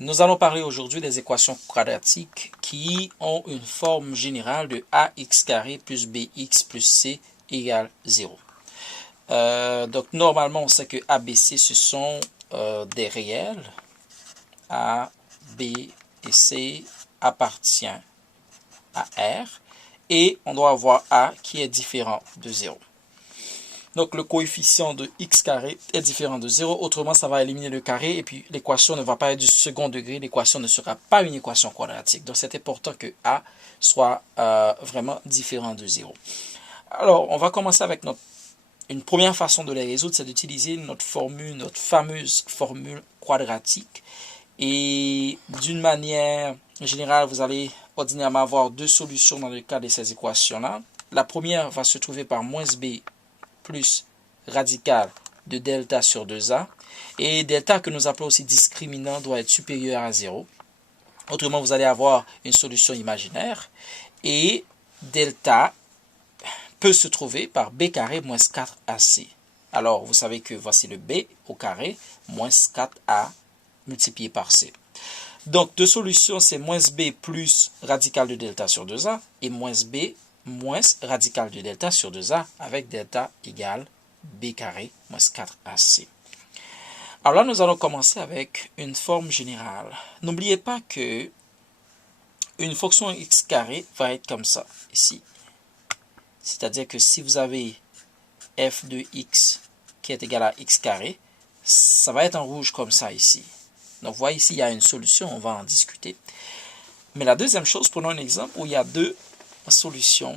nous allons parler aujourd'hui des équations quadratiques qui ont une forme générale de ax carré plus bx plus c égale 0. Donc normalement on sait que ABC ce sont des réels. A, B et C appartient à R et on doit avoir A qui est différent de 0. Donc le coefficient de x carré est différent de 0, autrement ça va éliminer le carré et puis l'équation ne va pas être du second degré, l'équation ne sera pas une équation quadratique. Donc c'est important que A soit vraiment différent de 0. Alors on va commencer avec une première façon de les résoudre, c'est d'utiliser notre fameuse formule quadratique. Et d'une manière générale, vous allez ordinairement avoir deux solutions dans le cas de ces équations-là. La première va se trouver par moins b plus radical de delta sur 2a. Et delta, que nous appelons aussi discriminant, doit être supérieur à 0. Autrement, vous allez avoir une solution imaginaire. Et delta peut se trouver par b carré moins 4ac. Alors, vous savez que voici le b au carré moins 4a multiplié par c. Donc, deux solutions, c'est moins b plus radical de delta sur 2a et moins b moins radical de delta sur 2a avec delta égale b carré moins 4ac. Alors là, nous allons commencer avec une forme générale. N'oubliez pas que une fonction x carré va être comme ça, ici. C'est-à-dire que si vous avez f de x qui est égal à x carré, ça va être en rouge comme ça ici. Donc, vous voyez ici, il y a une solution, on va en discuter. Mais la deuxième chose, prenons un exemple où il y a deux solutions.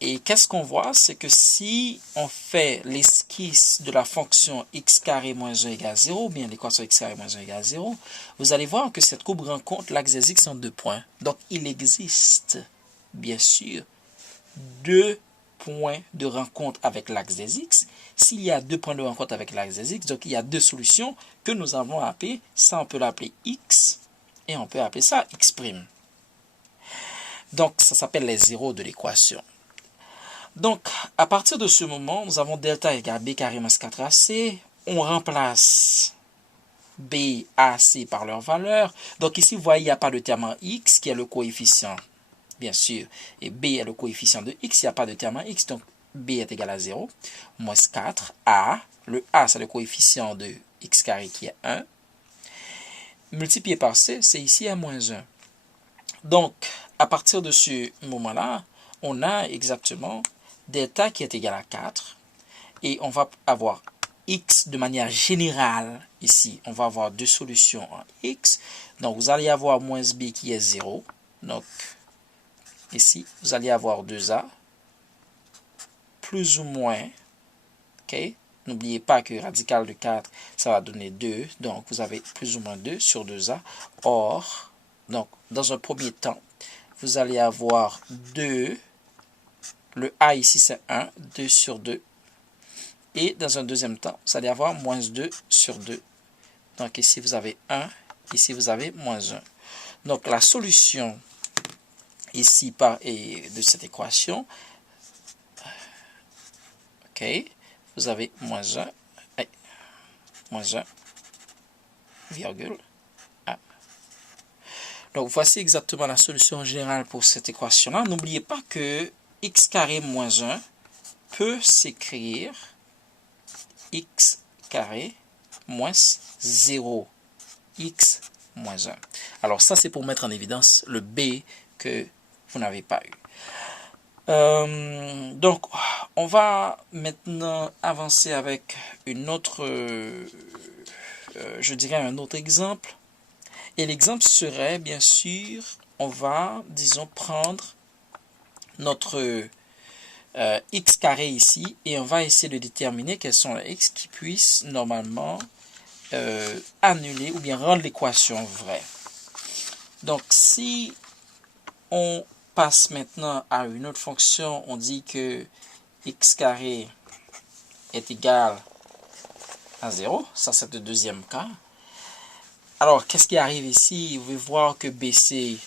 Et qu'est-ce qu'on voit? C'est que si on fait l'esquisse de la fonction x carré moins 1 égale 0, ou bien l'équation x carré moins 1 égale 0, vous allez voir que cette courbe rencontre l'axe des x en 2 points. Donc, il existe, bien sûr, deux points de rencontre avec l'axe des x. S'il y a deux points de rencontre avec l'axe des x, donc il y a deux solutions que nous avons appelées. Ça, on peut l'appeler x et on peut appeler ça x'. Donc, ça s'appelle les zéros de l'équation. Donc, à partir de ce moment, nous avons delta égale b carré moins 4ac. On remplace b, a, c par leur valeur. Donc ici, vous voyez, il n'y a pas de terme en x qui est le coefficient, bien sûr. Et b est le coefficient de x, il n'y a pas de terme en x. Donc, b est égal à 0. Moins 4, a. Le a, c'est le coefficient de x carré qui est 1. Multiplié par c, c'est ici à moins 1. Donc, à partir de ce moment-là, on a exactement delta qui est égal à 4. Et on va avoir x de manière générale. Ici, on va avoir deux solutions en x. Donc, vous allez avoir moins b qui est 0. Donc, ici, vous allez avoir 2a plus ou moins. OK? N'oubliez pas que radical de 4, ça va donner 2. Donc, vous avez plus ou moins 2 sur 2a. Or, donc, dans un premier temps, vous allez avoir 2. Le a ici, c'est 1. 2 sur 2. Et dans un deuxième temps, vous allez avoir moins 2 sur 2. Donc, ici, vous avez 1. Ici, vous avez moins 1. Donc, la solution ici de cette équation, OK, vous avez moins 1, moins 1, virgule, 1. Donc, voici exactement la solution générale pour cette équation-là. N'oubliez pas que x carré moins 1 peut s'écrire x carré moins 0, x moins 1. Alors, ça, c'est pour mettre en évidence le b que vous n'avez pas eu. Donc, on va maintenant avancer avec une autre, je dirais un autre exemple. Et l'exemple serait, bien sûr, on va, disons, prendre notre x carré ici et on va essayer de déterminer quels sont les x qui puissent normalement annuler ou bien rendre l'équation vraie. Donc, si on passe maintenant à une autre fonction, on dit que x carré est égal à 0. Ça, c'est le deuxième cas. Alors, qu'est-ce qui arrive ici? Vous pouvez voir que BC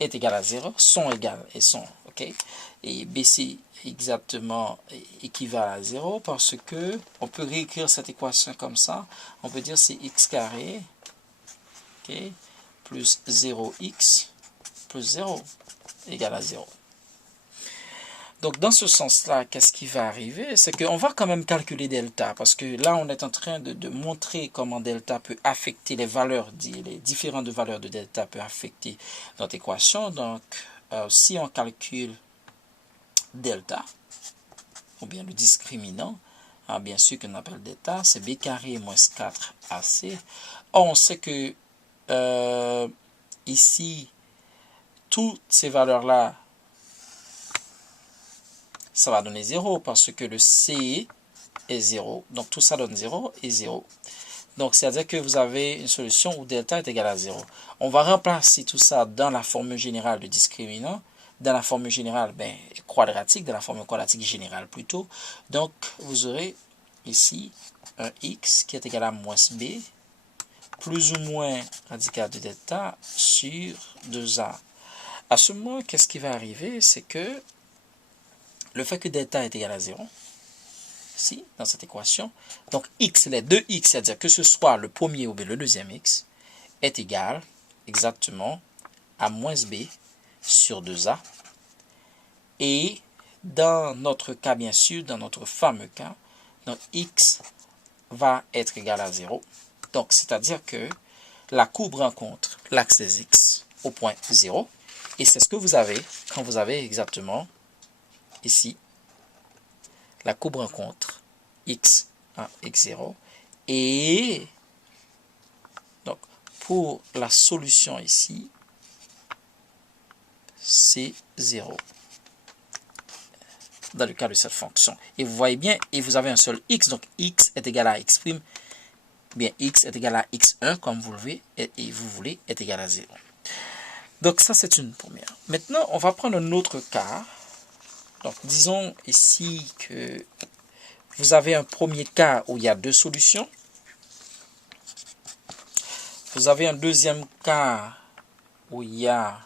est égal à 0, sont égales et sont, ok? Et BC exactement équivalent à 0 parce que on peut réécrire cette équation comme ça. On peut dire c'est x carré Okay. Plus 0x plus 0 égale à 0. Donc, dans ce sens-là, qu'est-ce qui va arriver? C'est qu'on va quand même calculer delta, parce que là, on est en train de montrer comment delta peut affecter les valeurs, les différentes valeurs de delta peut affecter notre équation. Donc, si on calcule delta, ou bien le discriminant, bien sûr qu'on appelle delta, c'est b carré moins 4ac. Or, on sait que ici, toutes ces valeurs-là, ça va donner 0 parce que le C est 0. Donc tout ça donne 0 et 0. Donc c'est-à-dire que vous avez une solution où delta est égal à 0. On va remplacer tout ça dans la formule générale de discriminant. Dans la formule générale quadratique, dans la formule quadratique générale plutôt. Donc vous aurez ici un x qui est égal à moins b plus ou moins radical de delta sur 2a. À ce moment, qu'est-ce qui va arriver? C'est que le fait que delta est égal à 0, ici, dans cette équation, donc x, les deux x, c'est-à-dire que ce soit le premier ou bien le deuxième x, est égal exactement à moins b sur 2a. Et dans notre cas, bien sûr, dans notre fameux cas, donc x va être égal à 0. Donc, c'est-à-dire que la courbe rencontre l'axe des x au point 0. Et c'est ce que vous avez quand vous avez exactement ici la courbe rencontre x1, x0. Et donc, pour la solution ici, c'est 0. Dans le cas de cette fonction. Et vous voyez bien, et vous avez un seul x, donc x est égal à x', bien x est égal à x1, comme vous le voulez, et vous voulez, est égal à 0. Donc ça, c'est une première. Maintenant, on va prendre un autre cas. Donc, disons ici que vous avez un premier cas où il y a deux solutions. Vous avez un deuxième cas où il y a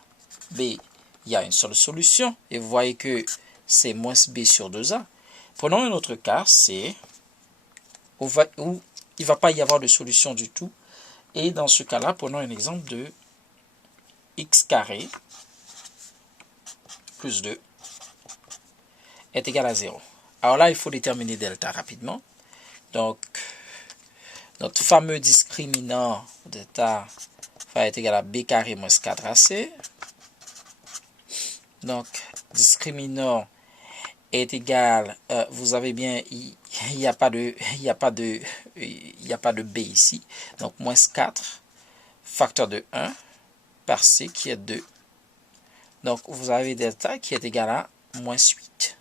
b, il y a une seule solution. Et vous voyez que c'est moins b sur 2a. Prenons un autre cas, c'est où il ne va pas y avoir de solution du tout. Et dans ce cas-là, prenons un exemple de x carré plus 2 est égal à 0. Alors là, il faut déterminer delta rapidement. Donc, notre fameux discriminant delta va être égal à b carré moins 4ac. Donc, discriminant est égal, vous avez bien, il n'y a pas de b ici. Donc, moins 4, facteur de 1 par c qui est 2. Donc, vous avez delta qui est égal à moins 8.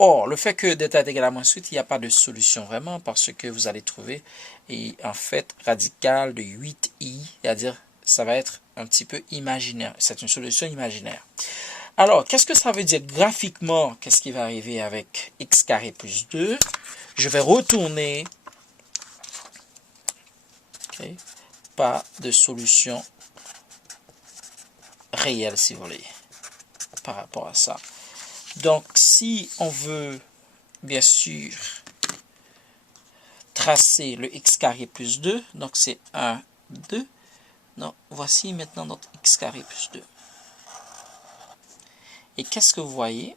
Or, le fait que delta est égal à moins 8, il n'y a pas de solution vraiment parce que vous allez trouver en fait radical de 8i, c'est-à-dire ça va être un petit peu imaginaire. C'est une solution imaginaire. Alors, qu'est-ce que ça veut dire graphiquement? Qu'est-ce qui va arriver avec x carré plus 2? Je vais retourner. Okay. Pas de solution réelle, si vous voulez, par rapport à ça. Donc, si on veut, bien sûr, tracer le x carré plus 2, donc c'est 1, 2. Donc, voici maintenant notre x carré plus 2. Et qu'est-ce que vous voyez?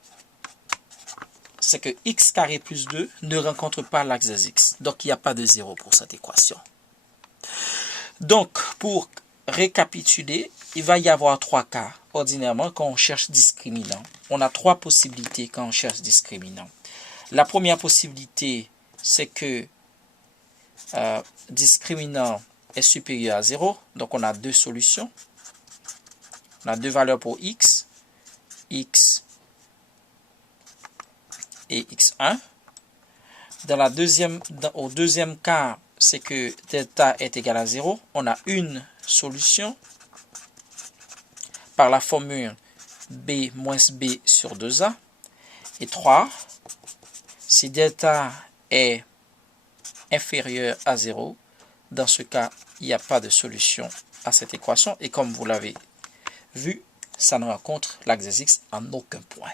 C'est que x carré plus 2 ne rencontre pas l'axe des x. Donc, il n'y a pas de 0 pour cette équation. Donc, pour récapituler, il va y avoir trois cas. Ordinairement, quand on cherche discriminant, on a trois possibilités quand on cherche discriminant. La première possibilité, c'est que discriminant est supérieur à 0. Donc, on a deux solutions. On a deux valeurs pour x et x1. Au deuxième cas, c'est que delta est égal à 0. On a une solution par la formule b moins b sur 2a. Et 3, si delta est inférieur à 0, dans ce cas, il n'y a pas de solution à cette équation. Et comme vous l'avez vu, ça ne rencontre l'axe des x en aucun point.